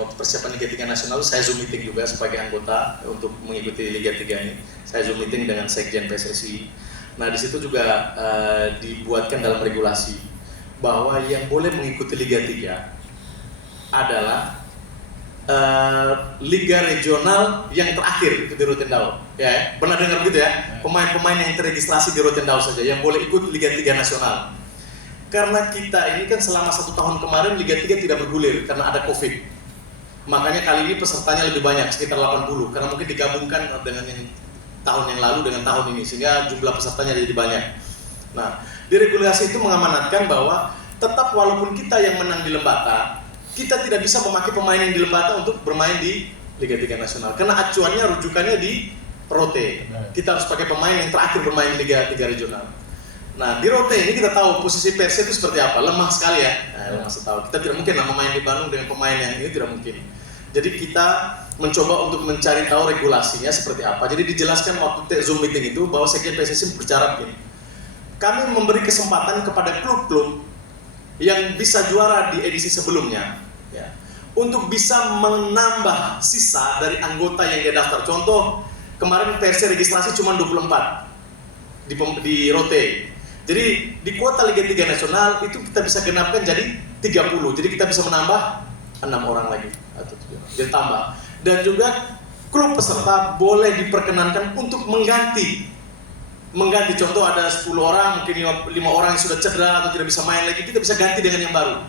waktu persiapan Liga 3 Nasional saya Zoom meeting juga sebagai anggota untuk mengikuti Liga 3 ini. Saya Zoom meeting dengan Sekjen PSSI. Nah di situ juga dibuatkan dalam regulasi bahwa yang boleh mengikuti Liga 3 adalah liga regional yang terakhir itu di Rotendao, ya pernah dengar gitu ya, pemain-pemain yang terregistrasi di Rotendao saja yang boleh ikut Liga 3 Nasional. Karena kita ini kan selama 1 tahun kemarin Liga 3 tidak bergulir karena ada Covid, makanya kali ini pesertanya lebih banyak, sekitar 80, karena mungkin digabungkan dengan yang tahun yang lalu dengan tahun ini sehingga jumlah pesertanya jadi banyak. Nah di regulasi itu mengamanatkan bahwa tetap walaupun kita yang menang di Lembata, kita tidak bisa memakai pemain yang di Lembata untuk bermain di Liga 3 Nasional karena acuannya rujukannya di Rote. Kita harus pakai pemain yang terakhir bermain di Liga 3 Regional. Nah di Rote ini kita tahu posisi Persija itu seperti apa, lemah sekali ya. Lemah sekali. Kita tidak mungkin lah memain di Bandung dengan pemain yang ini, tidak mungkin. Jadi kita mencoba untuk mencari tahu regulasinya seperti apa. Jadi dijelaskan waktu Zoom meeting itu bahwa Sekjen PSSI berbicara begini. Kami memberi kesempatan kepada klub-klub yang bisa juara di edisi sebelumnya, ya, untuk bisa menambah sisa dari anggota yang dia daftar. Contoh, kemarin Persija registrasi cuma 24 di Rote. Jadi di kuota Liga 3 Nasional itu kita bisa genapkan jadi 30. Jadi kita bisa menambah 6 orang lagi atau 7 orang. Jadi tambah. Dan juga klub peserta boleh diperkenankan untuk mengganti, contoh ada 10 orang, mungkin 5 orang yang sudah cedera atau tidak bisa main lagi, kita bisa ganti dengan yang baru.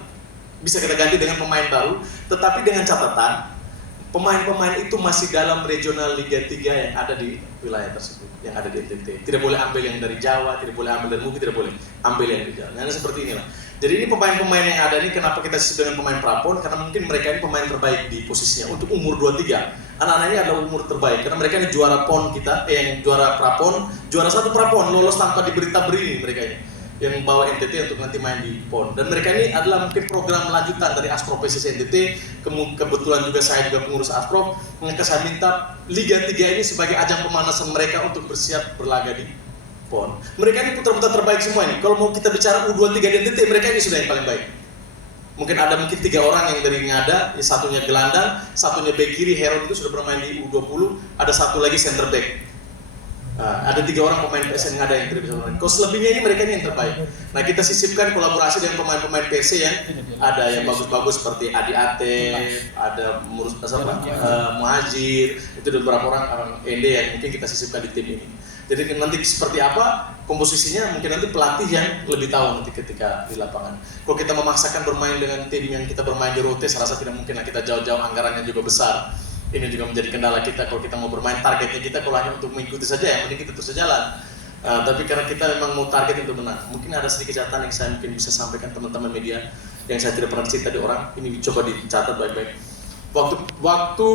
Bisa kita ganti dengan pemain baru, tetapi dengan catatan pemain-pemain itu masih dalam regional Liga 3 yang ada di wilayah tersebut, yang ada di NTT. Tidak boleh ambil yang dari Jawa, tidak boleh ambil dari Mugi, tidak boleh ambil yang dari Jawa. Nah seperti inilah. Jadi ini pemain-pemain yang ada ini kenapa kita disebut dengan pemain prapon, karena mungkin mereka ini pemain terbaik di posisinya untuk umur 23. Anak-anak ini adalah umur terbaik karena mereka ini juara PON kita, yang juara prapon, juara 1 prapon, lolos tanpa diberita-beri mereka ini yang bawa NTT untuk nanti main di PON. Dan mereka ini adalah mungkin program lanjutan dari Asprov PSSI NTT. Kebetulan juga saya juga pengurus Asprov, maka saya minta Liga 3 ini sebagai ajang pemanasan mereka untuk bersiap berlaga di PON. Mereka ini putra-putra terbaik semua ini. Kalau mau kita bicara U23 di NTT, mereka ini sudah yang paling baik. Mungkin ada 3 orang yang dari Ngada, satunya gelandang, satunya bek kiri, Heron itu sudah bermain di U20, ada satu lagi center back. Ada 3 orang pemain PSN yang ada yang tidak bisa bermain. Kalau selebihnya ini mereka ini yang terbaik. Nah kita sisipkan kolaborasi dengan pemain-pemain PSC yang ada yang bagus-bagus seperti Adi Ate, ada Muhajir, itu ada beberapa orang Ende yang mungkin kita sisipkan di tim ini. Jadi nanti seperti apa komposisinya mungkin nanti pelatih yang lebih tahu nanti ketika di lapangan. Kalau kita memaksakan bermain dengan tim yang kita bermain di Rote, saya rasa tidak mungkin lah, kita jauh-jauh, anggarannya juga besar. Ini juga menjadi kendala kita kalau kita mau bermain, targetnya kita kalau hanya untuk mengikuti saja ya mending kita terus jalan. Tapi karena kita memang mau target untuk menang, mungkin ada sedikit catatan yang saya mungkin bisa sampaikan teman-teman media yang saya tidak pernah cerita di orang, ini coba dicatat baik-baik. Waktu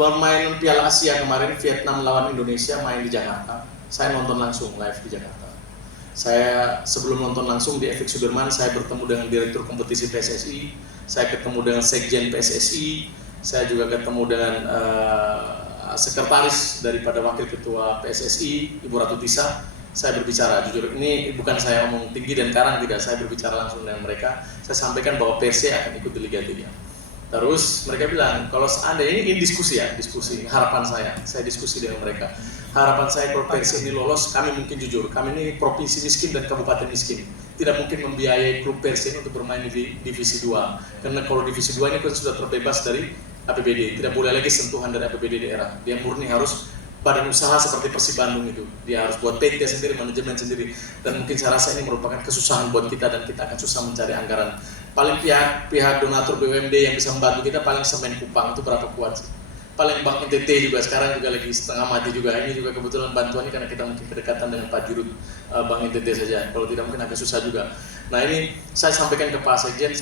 bermain Piala Asia kemarin, Vietnam lawan Indonesia main di Jakarta, saya nonton langsung live di Jakarta. Saya sebelum nonton langsung di FX Sudirman, saya bertemu dengan Direktur Kompetisi PSSI, saya ketemu dengan Sekjen PSSI, saya juga ketemu dengan sekretaris daripada Wakil Ketua PSSI, Ibu Ratu Tisa. Saya berbicara, jujur ini bukan saya omong tinggi dan karang, tidak, saya berbicara langsung dengan mereka. Saya sampaikan bahwa Persija akan ikut di Liga 3. Terus mereka bilang, kalau seandainya ini diskusi ya, harapan saya diskusi dengan mereka. Harapan saya kalau Persija ini lolos, kami mungkin jujur, kami ini provinsi miskin dan kabupaten miskin. Tidak mungkin membiayai klub Persija untuk bermain di Divisi 2. Karena kalau Divisi 2 ini kan sudah terbebas dari APBD, tidak boleh lagi sentuhan dari APBD daerah. Dia murni harus badan usaha seperti Persib Bandung itu. Dia harus buat PT sendiri, manajemen sendiri. Dan mungkin saya rasa ini merupakan kesusahan buat kita dan kita akan susah mencari anggaran. Paling pihak donatur BUMD yang bisa membantu kita paling Semen Kupang, itu berapa kuat sih? Paling Bank NTT juga sekarang juga lagi setengah mati juga. Ini juga kebetulan bantuannya karena kita mungkin kedekatan dengan Pak Dirut Bank NTT saja. Kalau tidak mungkin agak susah juga. Nah ini saya sampaikan ke Pak Sekjen,